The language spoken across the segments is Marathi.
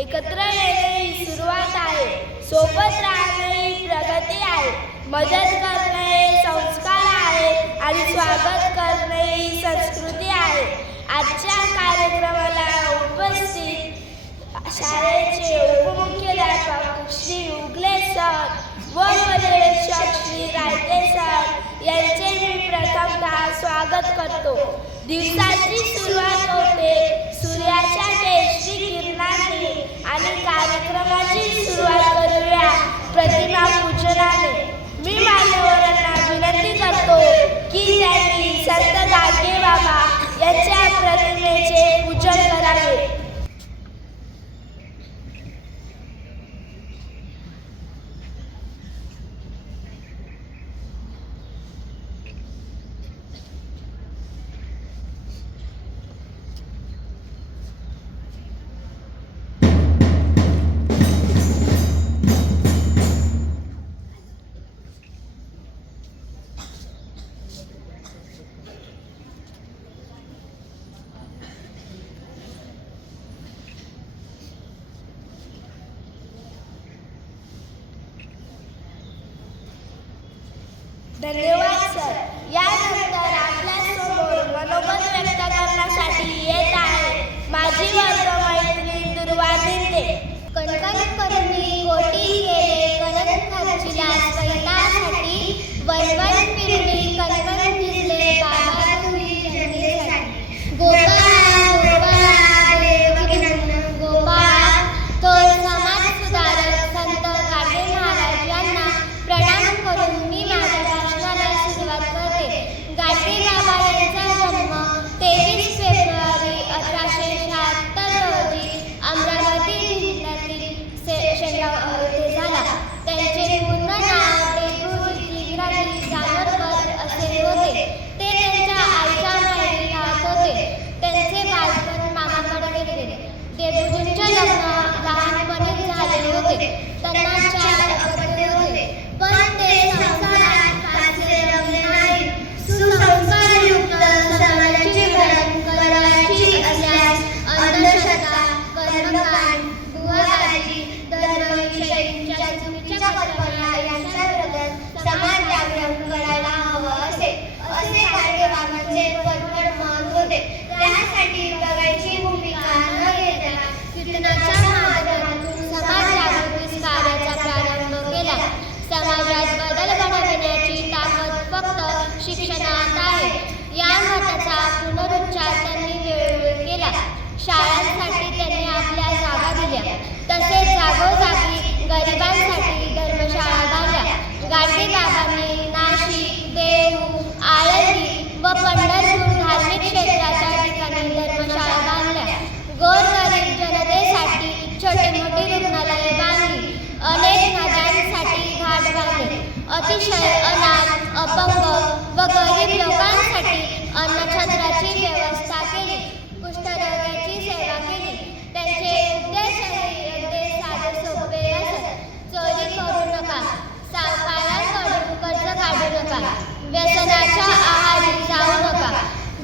एकत्र येणे सुरुवात आहे. सोबत राहणे प्रगती आहे. मदत करणे संस्कार आहे आणि स्वागत करणे ही संस्कृती आहे. आजच्या कार्यक्रमाला उपस्थित शाळेचे उपमुख्याध्यापक श्री उगले सर व पर्यवेक्षक श्री रायते सर यांचे मी प्रथमतः स्वागत करतो. दिवसाची सुरुवात Para de sua Daniel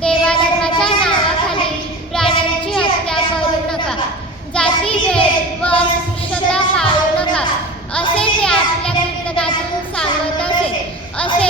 देवाधर्माच्या नावाखाली प्राण्यांची हत्या करू नका. जातीभेद व अस्पृश्यता पाळू नका. असे ते आपल्या कीर्तनातून सांगत असे. असे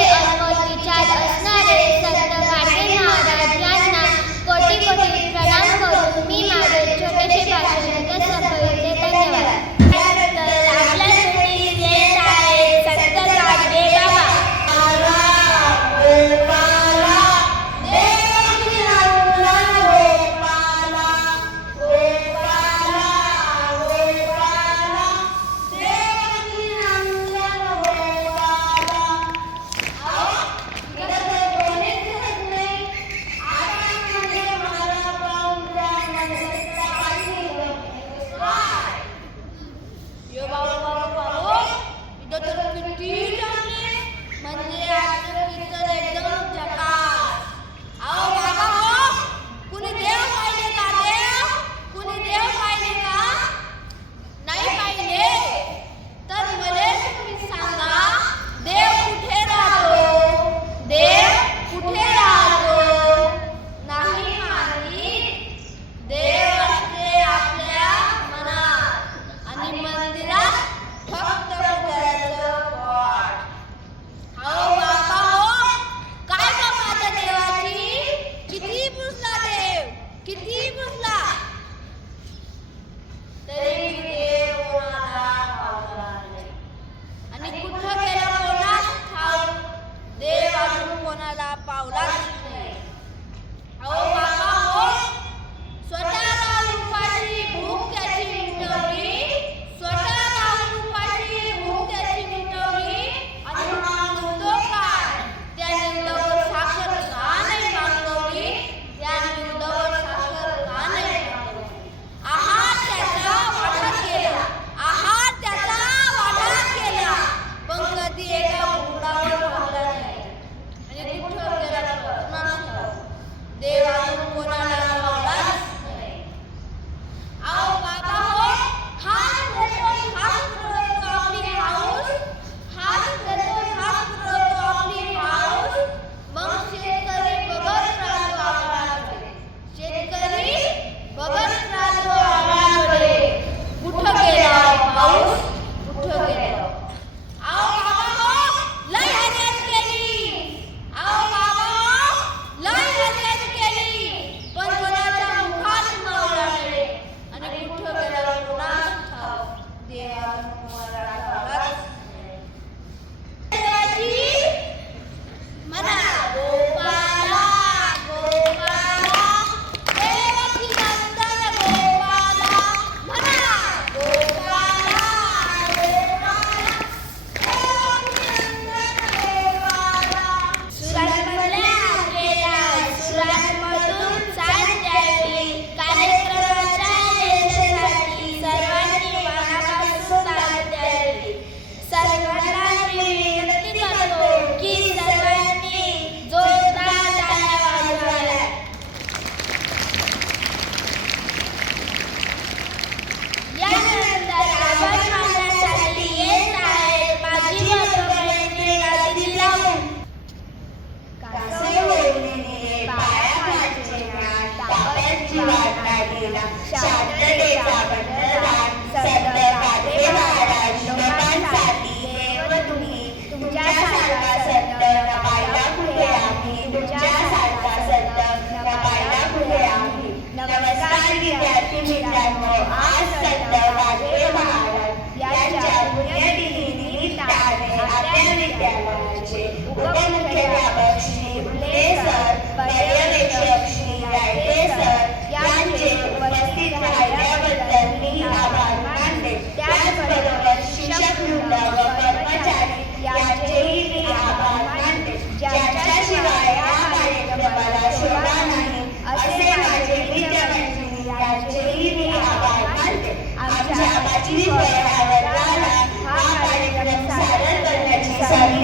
वाट लागलेला शांततेचा बंधदान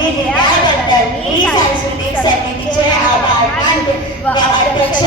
घडले ज्याबद्दल मी सांस्कृतिक समितीचे आभार मानते व अध्यक्ष